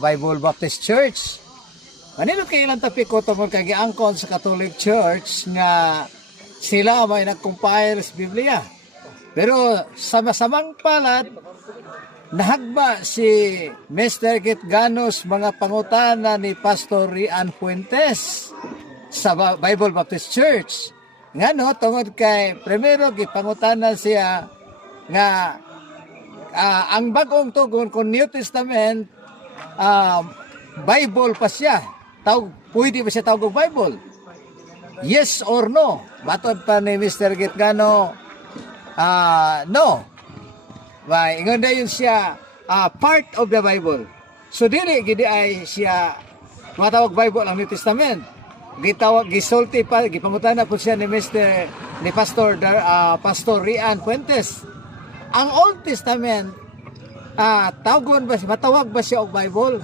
Bible Baptist Church. Manilo kay ilang tapiko tungkol kay giangkon sa Catholic Church nga sila may nag-compile sa Biblia. Pero sama-samang palad, nahagba si Mr. Kit Ganos mga pangutana ni Pastor Rian Fuentes sa Bible Baptist Church. Nga no, tungod kay primero gipangutana siya nga ang bagong tugon kung New Testament Bible pa siya. Pwede ba siya tawag og Bible? Yes or no? Batod pa ni Mr. Gitgano, no. Ingon na yun siya, part of the Bible. So dili gidi ay siya matawag Bible ang New Testament. Gisulti pa, gipangutana po siya ni Pastor Rian Fuentes. Ang Old Testament, matawag ba siya og Bible?